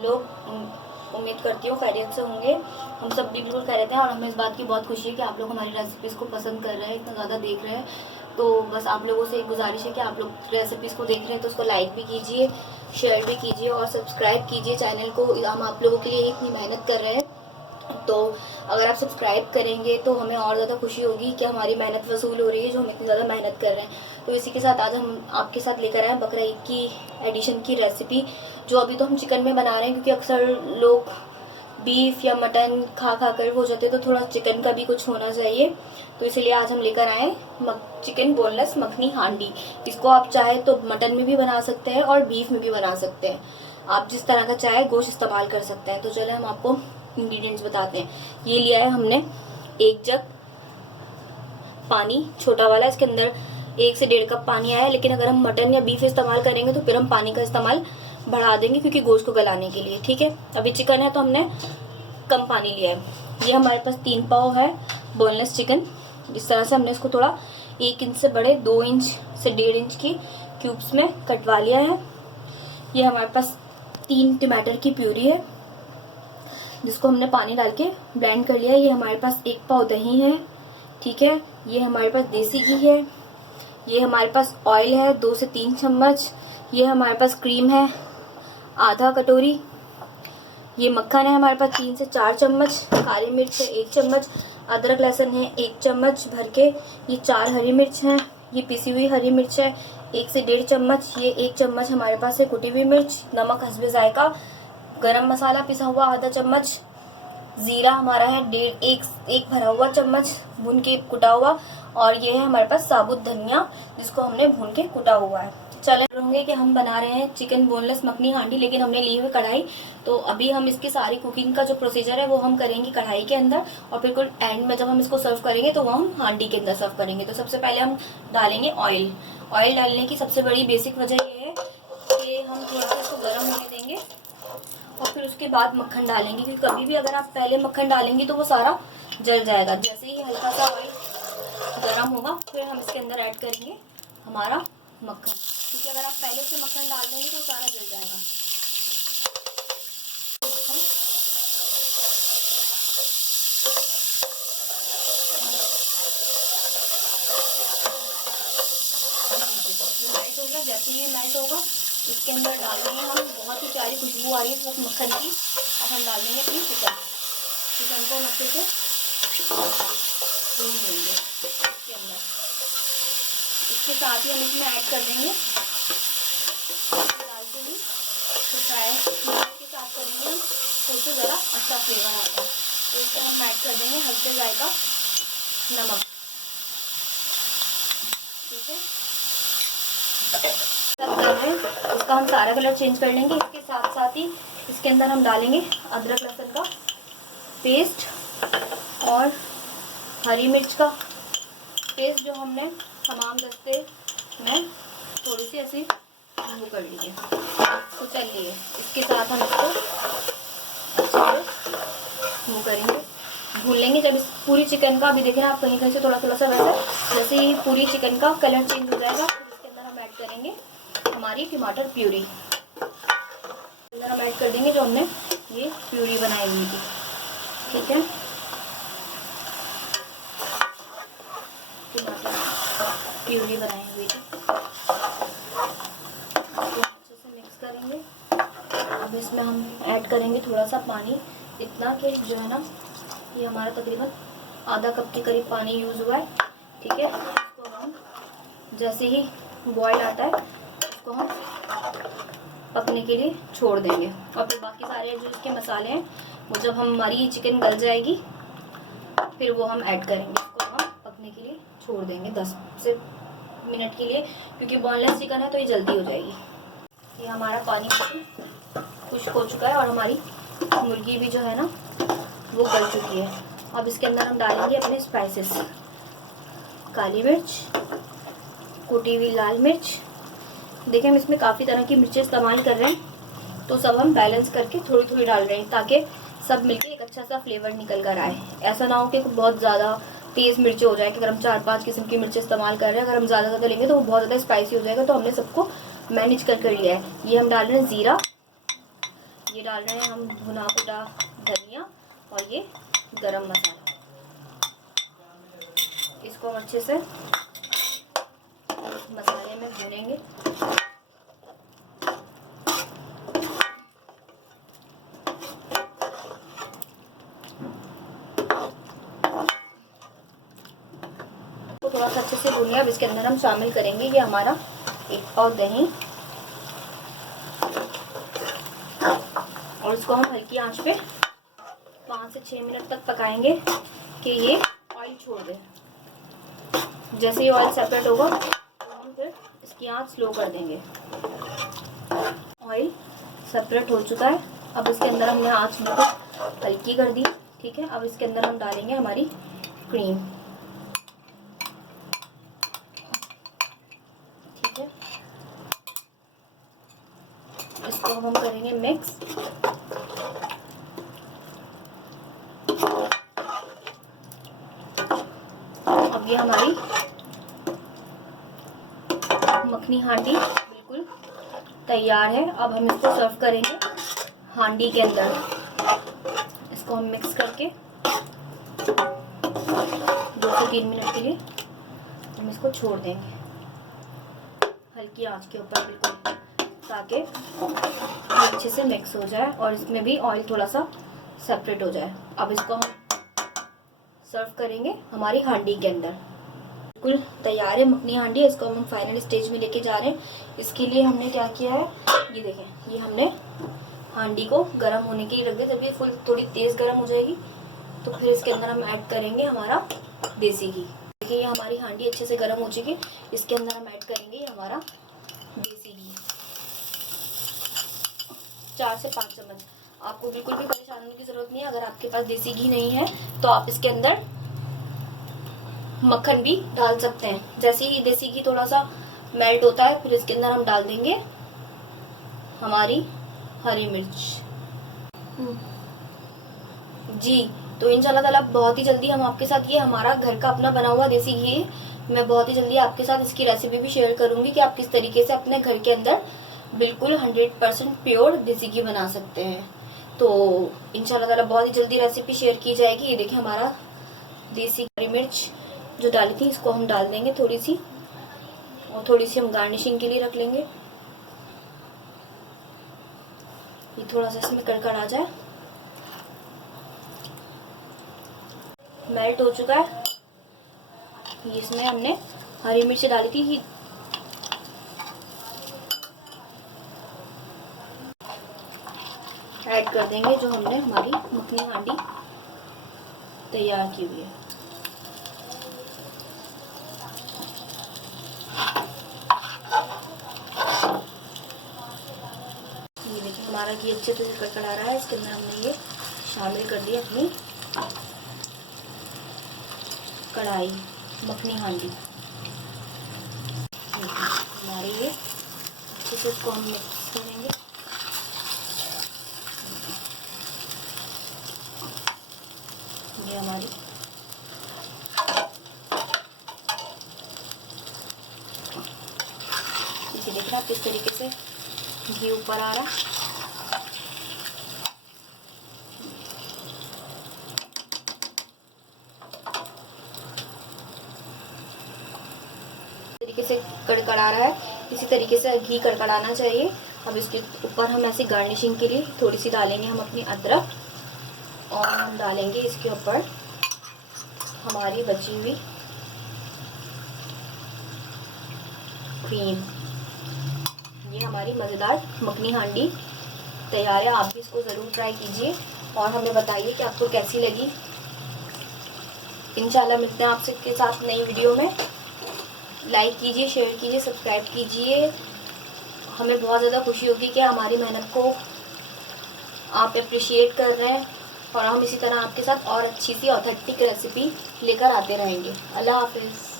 लोग उम्मीद करती हूँ खैरियत से होंगे। हम सब भी बिल्कुल खैरियत हैं और हमें इस बात की बहुत खुशी है कि आप लोग हमारी रेसिपीज़ को पसंद कर रहे हैं, इतना ज़्यादा देख रहे हैं। तो बस आप लोगों से एक गुजारिश है कि आप लोग रेसिपीज़ को देख रहे हैं तो उसको लाइक भी कीजिए, शेयर भी कीजिए और सब्सक्राइब कीजिए चैनल को। हम आप लोगों के लिए इतनी मेहनत कर रहे हैं, तो अगर आप सब्सक्राइब करेंगे तो हमें और ज़्यादा खुशी होगी कि हमारी मेहनत वसूल हो रही है, जो हम इतनी ज़्यादा मेहनत कर रहे हैं। तो इसी के साथ आज हम आपके साथ लेकर आए हैं बकरा ईद की एडिशन की रेसिपी, जो अभी तो हम चिकन में बना रहे हैं क्योंकि अक्सर लोग बीफ या मटन खा कर हो जाते हैं, तो थोड़ा चिकन का भी कुछ होना चाहिए। तो इसलिए आज हम लेकर आए चिकन बोनलेस मखनी हांडी। इसको आप चाहे तो मटन में भी बना सकते हैं और बीफ में भी बना सकते हैं, आप जिस तरह का चाहे गोश्त इस्तेमाल कर सकते हैं। तो चले हम आपको इंग्रेडिएंट्स बताते हैं। ये लिया है हमने 1 जग पानी, छोटा वाला। इसके अंदर 1 से 1.5 कप पानी आया है, लेकिन अगर हम मटन या बीफ इस्तेमाल करेंगे तो फिर हम पानी का इस्तेमाल बढ़ा देंगे क्योंकि गोश्त को गलाने के लिए। ठीक है, अभी चिकन है तो हमने कम पानी लिया है। ये हमारे पास 3 पाव है बोनलेस चिकन। इस तरह से हमने इसको थोड़ा 1 इंच से बड़े 2 इंच से 1.5 इंच की क्यूब्स में कटवा लिया है। ये हमारे पास 3 टमाटर की प्यूरी है जिसको हमने पानी डाल के ब्लेंड कर लिया है। ये हमारे पास 1 पाव दही है। ठीक है, ये हमारे पास देसी घी है। ये हमारे पास ऑयल है 2 से 3 चम्मच। ये हमारे पास क्रीम है आधा कटोरी। ये मक्खन है हमारे पास 3 से 4 चम्मच। काली मिर्च है 1 चम्मच। अदरक लहसुन है 1 चम्मच भर के। ये 4 हरी मिर्च हैं। ये पिसी हुई हरी मिर्च है 1 से 1.5 चम्मच। ये 1 चम्मच हमारे पास है कुटी हुई मिर्च। नमक हस्बे जायका। गरम मसाला पिसा हुआ आधा चम्मच। जीरा हमारा है एक भरा हुआ चम्मच भून के कुटा हुआ। और ये है हमारे पास साबुत धनिया जिसको हमने भून के कुटा हुआ है। चले होंगे कि हम बना रहे हैं चिकन बोनलेस मखनी हांडी, लेकिन हमने ली हुई कढ़ाई। तो अभी हम इसकी सारी कुकिंग का जो प्रोसीजर है वो हम करेंगे कढ़ाई के अंदर, और फिर कुछ एंड में जब हम इसको सर्व करेंगे तो वो हम हांडी के अंदर सर्व करेंगे। तो सबसे पहले हम डालेंगे ऑयल। ऑयल डालने की सबसे बड़ी बेसिक वजह ये है कि हम थोड़ा सा इसको गर्म होने देंगे और फिर उसके बाद मक्खन डालेंगे, क्योंकि कभी भी अगर आप पहले मक्खन डालेंगे तो वो सारा जल जाएगा। जैसे ही हल्का सा ऑयल गर्म होगा फिर हम इसके अंदर ऐड करेंगे हमारा मक्खन, क्योंकि अगर आप पहले से मक्खन डाल देंगे तो सारा जल जाएगा। मेल्ट हो गया, जैसे ही मेल्ट होगा इसके अंदर डाल देंगे हम, बहुत ही प्यारी खुशबू आ रही है सब मक्खन की। अब हम डाल देंगे अपनी चिकन को हम अच्छे से भून लेंगे इसके अंदर। इसके साथ ही हम इसमें ऐड कर देंगे दाल के लिए तो फ्राई के साथ करेंगे हम, तो उससे ज़रा अच्छा फ्लेवर आता है। तो इसको हम ऐड कर देंगे हल्के जायका नमक। ठीक है, इसका हम सारा कलर चेंज कर लेंगे। इसके साथ साथ ही इसके अंदर हम डालेंगे अदरक लहसुन का पेस्ट और हरी मिर्च का पेस्ट, जो हमने हमाम दस्ते में थोड़ी सी ऐसी वो कर ली है। तो चलिए इसके साथ हम इसको अच्छे से वो करेंगे, भून लेंगे। जब इस पूरी चिकन का, अभी देखें आप कहीं कहीं से थोड़ा थोड़ा सा वैसे, जैसे ही पूरी चिकन का कलर चेंज हो जाएगा फिर इसके अंदर हम ऐड करेंगे हमारी टमाटर प्यूरी। अंदर हम ऐड कर देंगे जो हमने ये प्यूरी बनाई हुई थी। ठीक है, टमाटर प्यूरी बनाई हुई थी, अच्छे से मिक्स करेंगे। अब इसमें हम ऐड करेंगे थोड़ा सा पानी, इतना कि जो है ना ये हमारा तकरीबन आधा कप के करीब पानी यूज़ हुआ है। ठीक है, इसको हम जैसे ही बॉयल आता है इसको हम पकने के लिए छोड़ देंगे, और फिर बाकी सारे जो इसके मसाले हैं वो जब हमारी चिकन गल जाएगी फिर वो हम ऐड करेंगे। इसको हम पकने के लिए छोड़ देंगे 10 से मिनट के लिए, क्योंकि बोनलेस चिकन है तो ये जल्दी हो जाएगी। ये हमारा पानी खुश्क हो चुका है और हमारी मुर्गी भी जो है ना वो गल चुकी है। अब इसके अंदर हम डालेंगे अपने स्पाइसेस, काली मिर्च, कुटी हुई लाल मिर्च। देखिए हम इसमें काफ़ी तरह की मिर्चें इस्तेमाल कर रहे हैं, तो सब हम बैलेंस करके थोड़ी थोड़ी डाल रहे हैं ताकि सब मिलके एक अच्छा सा फ्लेवर निकल कर आए। ऐसा ना हो कि बहुत ज़्यादा तेज़ मिर्चें हो जाए कि अगर हम 4-5 किस्म की मिर्चें इस्तेमाल कर रहे हैं, अगर हम ज़्यादा लेंगे तो वो बहुत ज़्यादा स्पाइसी हो जाएगा। तो हमने सबको मैनेज कर लिया है। ये हम डाल रहे हैं ज़ीरा, ये डाल रहे हैं हम भुना कुटा धनिया और ये गरम मसाला। इसको हम अच्छे से मसाले में भूनेंगे। तो थोड़ा सा अच्छे से भून लिया। अब इसके अंदर हम शामिल करेंगे ये हमारा एक पाव दही और इसको हम हल्की आंच पे 5 से 6 मिनट तक पकाएंगे कि ये ऑयल छोड़ दे। जैसे ही ऑयल सेपरेट होगा तो हम फिर इसकी आंच स्लो कर देंगे। ऑयल सेपरेट हो चुका है। अब इसके अंदर हमने आंच बिल्कुल हल्की कर दी। ठीक है, अब इसके अंदर हम डालेंगे हमारी क्रीम। ठीक है, इसको हम करेंगे मिक्स। अब ये हमारी मखनी हांडी बिल्कुल तैयार है। अब हम इसको सर्व करेंगे हांडी के अंदर। इसको हम मिक्स करके 2 से 3 मिनट के लिए हम इसको छोड़ देंगे हल्की आंच के ऊपर बिल्कुल, ताकि अच्छे से मिक्स हो जाए और इसमें भी ऑयल थोड़ा सा सेपरेट हो जाए। अब इसको हम सर्व करेंगे हमारी हांडी के अंदर। बिल्कुल तैयार है मखनी हांडी। इसको हम फाइनल स्टेज में लेके जा रहे हैं। इसके लिए हमने क्या किया है, ये देखें, ये हमने हांडी को गर्म होने के लिए रख दिया। जब ये फुल थोड़ी तेज़ गर्म हो जाएगी तो फिर इसके अंदर हम ऐड करेंगे हमारा देसी घी। देखिए ये हमारी हांडी अच्छे से गर्म हो चुकी है। इसके अंदर हम ऐड करेंगे हमारा देसी घी 4 से 5 चम्मच। आपको बिल्कुल भी परेशान होने की ज़रूरत नहीं है। अगर आपके पास देसी घी नहीं है तो आप इसके अंदर मक्खन भी डाल सकते हैं। जैसे ही देसी घी थोड़ा सा मेल्ट होता है फिर इसके अंदर हम डाल देंगे हमारी हरी मिर्च। जी, तो इंशाल्लाह ताला बहुत ही जल्दी हम आपके साथ, ये हमारा घर का अपना बना हुआ देसी घी, मैं बहुत ही जल्दी आपके साथ इसकी रेसिपी भी शेयर करूंगी कि आप किस तरीके से अपने घर के अंदर बिल्कुल 100% प्योर देसी घी बना सकते हैं। तो इंशाल्लाह ताला बहुत ही जल्दी रेसिपी शेयर की जाएगी। ये देखिए हमारा देसी हरी मिर्च जो डाली थी इसको हम डाल देंगे थोड़ी सी, और थोड़ी सी हम गार्निशिंग के लिए रख लेंगे। ये थोड़ा सा इसमें कड़कड़ आ जाए। मेल्ट हो चुका है। इसमें हमने हरी मिर्च डाली थी। ऐड कर देंगे जो हमने हमारी मखनी हांडी तैयार की हुई है। ये देखिए हमारा घी अच्छे से कड़कड़ा रहा है। इसके अंदर हमने ये शामिल कर दिया अपनी कढ़ाई मखनी हांडी। हमारे ये अच्छे से इसको हम मिक्स करेंगे। ये हमारी इसे देख रहे हैं किस तरीके से घी ऊपर आ रहा है। तरीके से कड़कड़ा रहा है, इसी तरीके से घी कड़कड़ाना चाहिए। अब इसके ऊपर हम ऐसी गार्निशिंग के लिए थोड़ी सी डालेंगे हम अपनी अदरक, और हम डालेंगे इसके ऊपर हमारी बची हुई क्रीम। ये हमारी मज़ेदार मखनी हांडी तैयार है। आप भी इसको ज़रूर ट्राई कीजिए और हमें बताइए कि आपको कैसी लगी। इंशाल्लाह मिलते हैं आपसे के साथ नई वीडियो में। लाइक कीजिए, शेयर कीजिए, सब्सक्राइब कीजिए। हमें बहुत ज़्यादा खुशी होगी कि हमारी मेहनत को आप अप्रिशिएट कर रहे हैं, और हम इसी तरह आपके साथ और अच्छी सी ऑथेंटिक रेसिपी लेकर आते रहेंगे। अल्लाह हाफिज़।